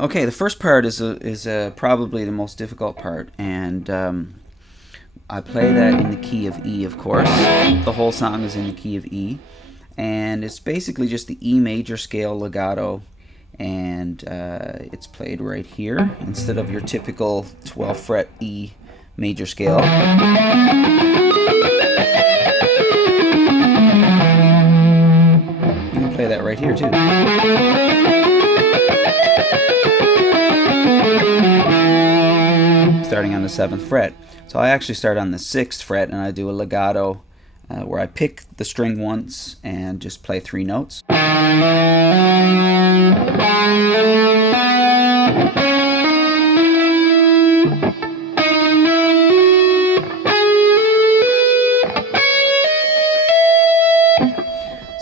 Okay, the first part is probably the most difficult part, and I play that in the key of E, of course. The whole song is in the key of E, and it's basically just the E major scale legato, and it's played right here instead of your typical 12th fret E major scale. You can play that right here too. Starting on the 7th fret. So I actually start on the 6th fret and I do a legato where I pick the string once and just play 3 notes.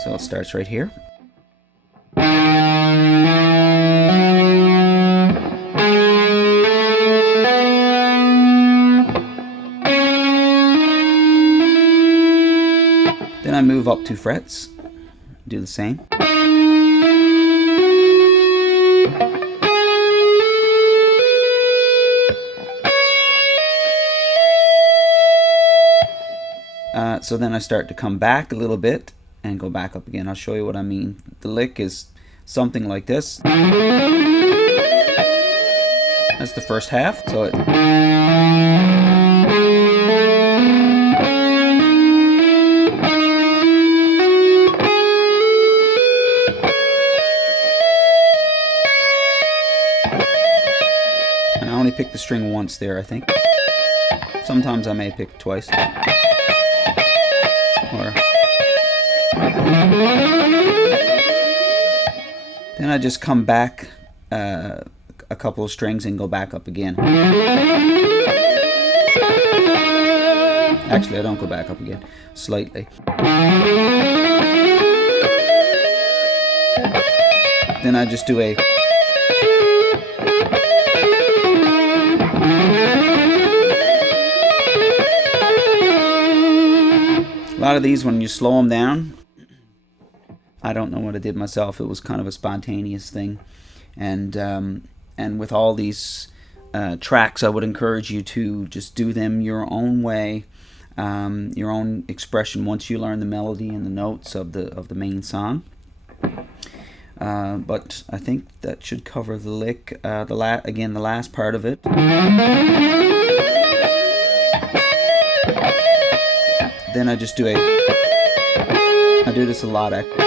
So it starts right here. Then I move up 2 frets, do the same. So then I start to come back a little bit and go back up again. I'll show you what I mean. The lick is something like this. That's the first half. So it and I only pick the string once there, I think. Sometimes I may pick twice. Or then I just come back a couple of strings and go back up again. Actually, I don't go back up again, slightly. Then I just do a lot of these, when you slow them down, I don't know what I did myself. It was kind of a spontaneous thing, and with all these tracks, I would encourage you to just do them your own way, your own expression. Once you learn the melody and the notes of the main song, but I think that should cover the lick. Again, the last part of it. Then I just do I do this a lot actually.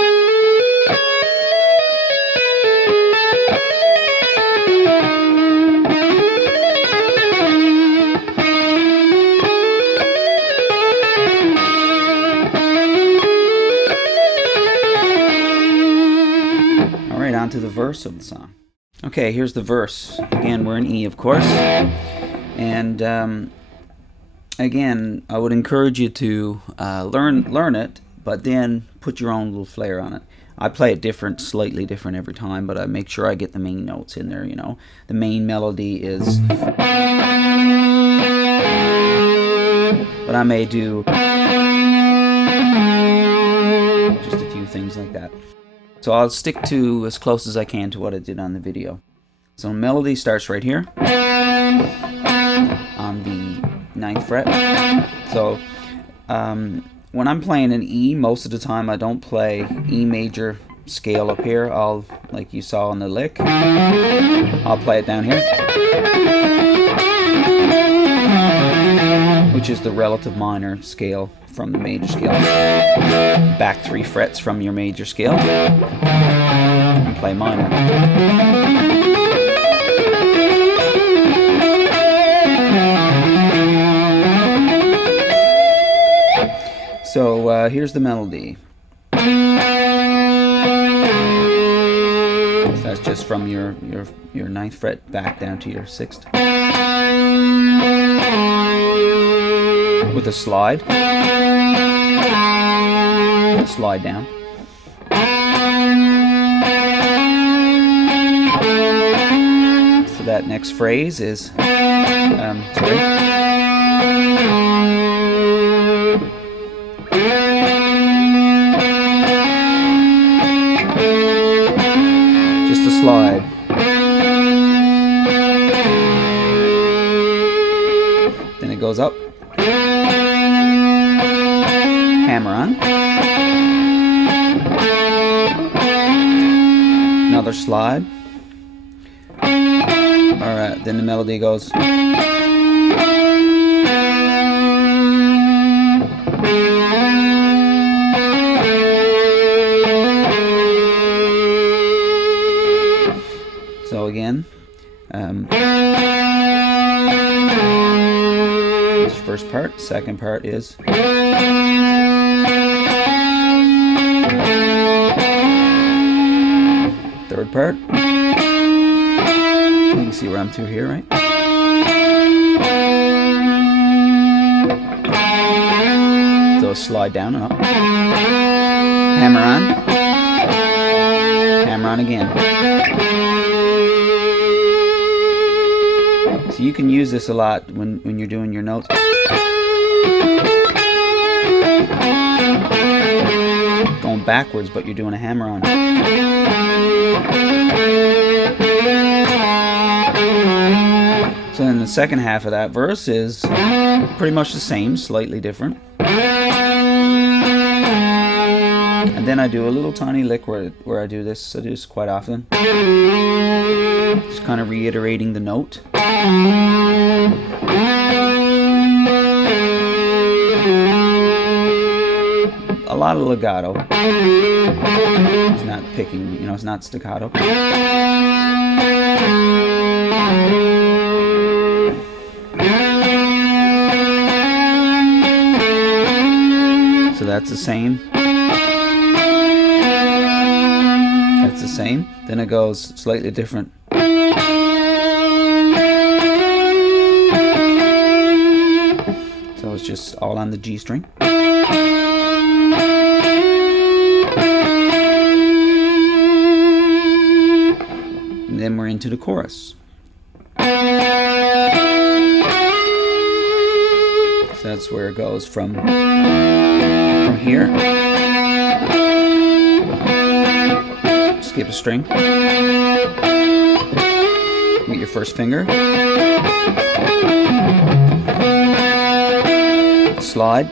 Alright, on to the verse of the song. Okay, here's the verse. Again, we're in E, of course. And again, I would encourage you to learn it, but then put your own little flair on it. I play it slightly different every time, but I make sure I get the main notes in there, you know. The main melody is... But I may do just a few things like that. So I'll stick to as close as I can to what I did on the video. So melody starts right here on the 9th fret. So when I'm playing an E, most of the time I don't play E major scale up here. I'll, like you saw on the lick, I'll play it down here, which is the relative minor scale from the major scale. Back 3 frets from your major scale and play minor. So here's the melody. So that's just from your 9th fret back down to your 6th. With a slide. Slide down. So that next phrase is just a slide. goes up, hammer on, another slide. Alright, then the melody goes. So again, this first part. Second part is. Third part. You can see where I'm through here, right? So slide down and up. Hammer on. Hammer on again. So you can use this a lot when you're doing your notes. Going backwards, but you're doing a hammer on. So then the second half of that verse is pretty much the same, slightly different. And then I do a little tiny lick where I do this. I do this quite often. Just kind of reiterating the note. A lot of legato. It's not picking, you know, it's not staccato. So that's the same. That's the same. Then it goes slightly different. So it's just all on the G string. And then we're into the chorus. So that's where it goes from here. Skip a string with your first finger. Slide.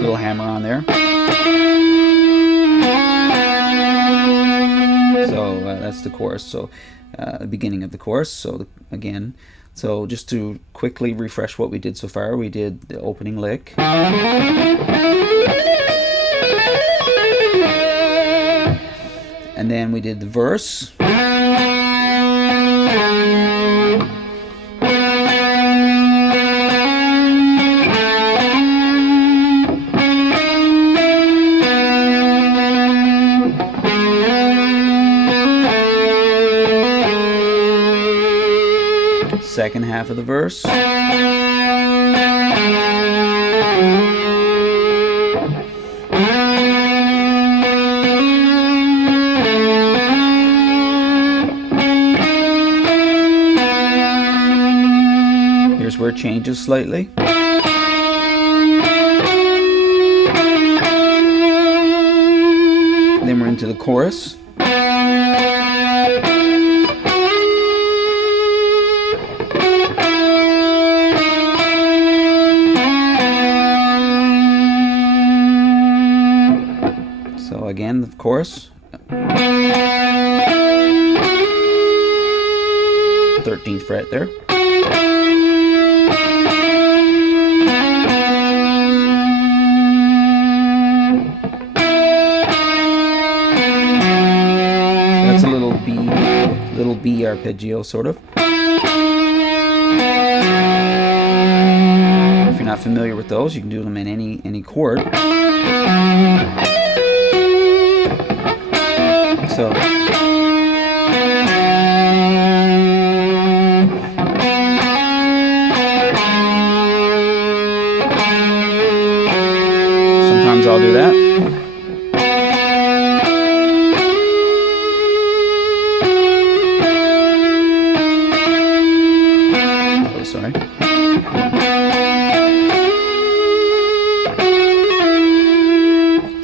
Little hammer on there. So that's the chorus. So the beginning of the chorus. So again, so just to quickly refresh what we did so far, we did the opening lick. And then we did the verse. Second half of the verse. Here's where it changes slightly. Then we're into the chorus. So again, the chorus. 13th fret there. That's a little B arpeggio sort of. If you're not familiar with those, you can do them in any chord. So sometimes I'll do that. Oh, sorry.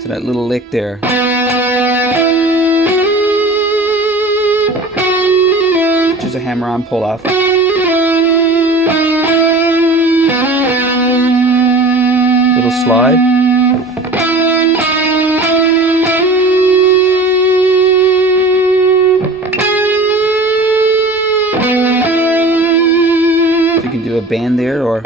So that little lick there. here's a hammer-on pull-off. Little slide. So you can do a bend there, or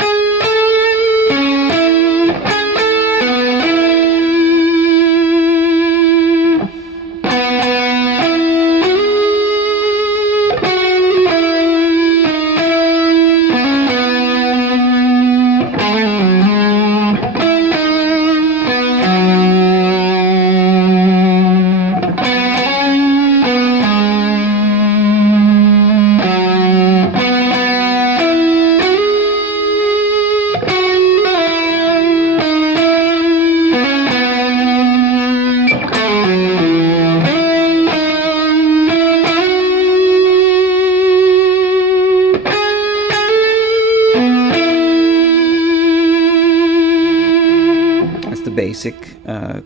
basic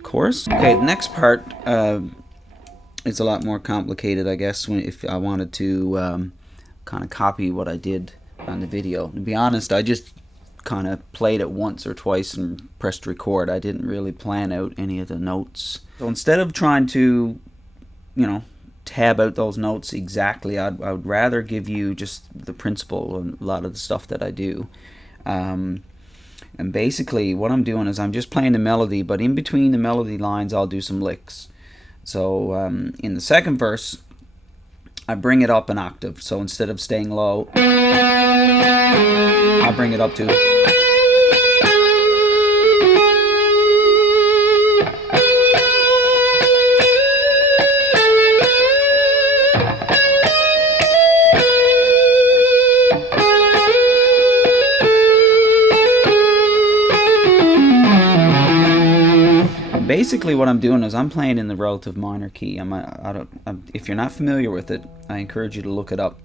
chorus. Okay, the next part is a lot more complicated, I guess, if I wanted to kind of copy what I did on the video. To be honest, I just kind of played it once or twice and pressed record. I didn't really plan out any of the notes. So instead of trying to, you know, tab out those notes exactly, I would rather give you just the principle and a lot of the stuff that I do. And basically what I'm doing is I'm just playing the melody, but in between the melody lines I'll do some licks. So in the second verse I bring it up an octave. So instead of staying low, I'll bring it up to basically what I'm doing is I'm playing in the relative minor key. If you're not familiar with it, I encourage you to look it up.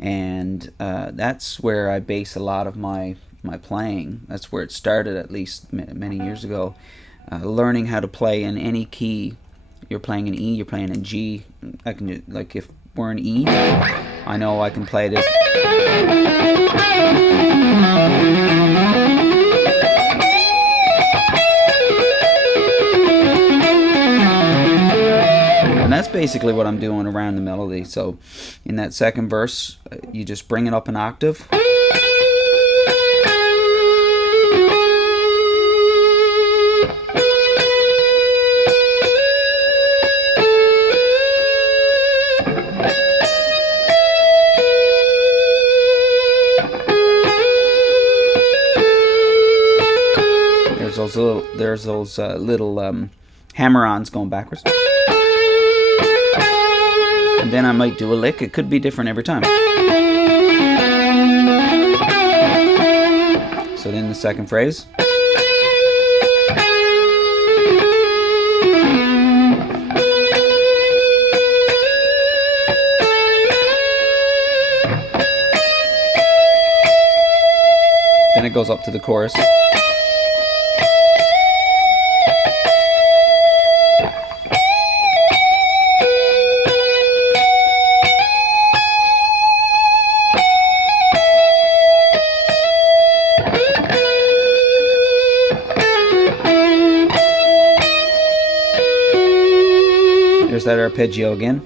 And that's where I base a lot of my playing. That's where it started, at least many years ago. Learning how to play in any key. You're playing in E, you're playing in G. I can, like, if we're in E, I know I can play this. And that's basically what I'm doing around the melody. So in that second verse, you just bring it up an octave. There's those little hammer-ons going backwards. And then I might do a lick. It could be different every time. So then the second phrase. Then it goes up to the chorus. There's that arpeggio again.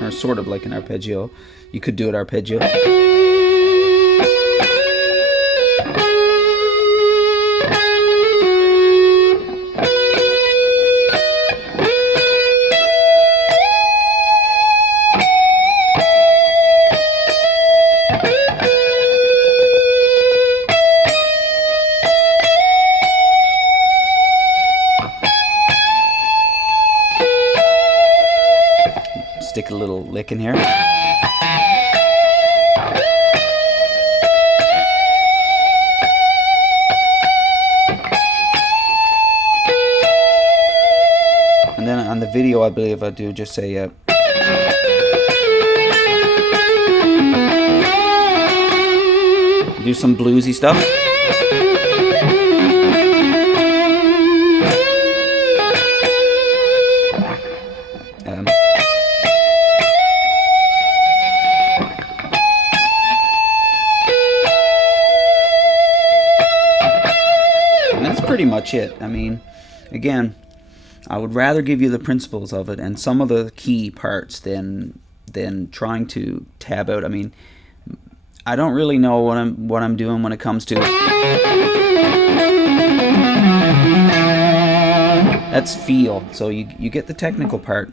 Or sort of like an arpeggio. You could do it arpeggio. Stick a little lick in here. And then on the video, I believe I do just say do some bluesy stuff. that's pretty much it. I mean, again, I would rather give you the principles of it and some of the key parts than trying to tab out. I mean, I don't really know what I'm doing when it comes to. That's feel. So you get the technical part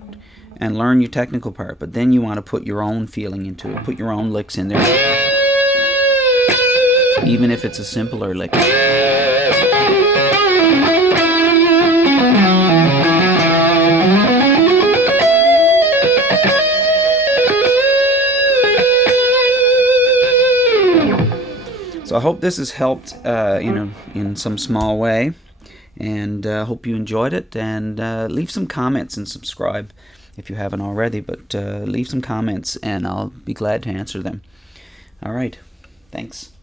and learn your technical part, but then you want to put your own feeling into it, put your own licks in there, even if it's a simpler lick. So I hope this has helped, in some small way, and hope you enjoyed it. And leave some comments and subscribe if you haven't already. But leave some comments, and I'll be glad to answer them. All right, thanks.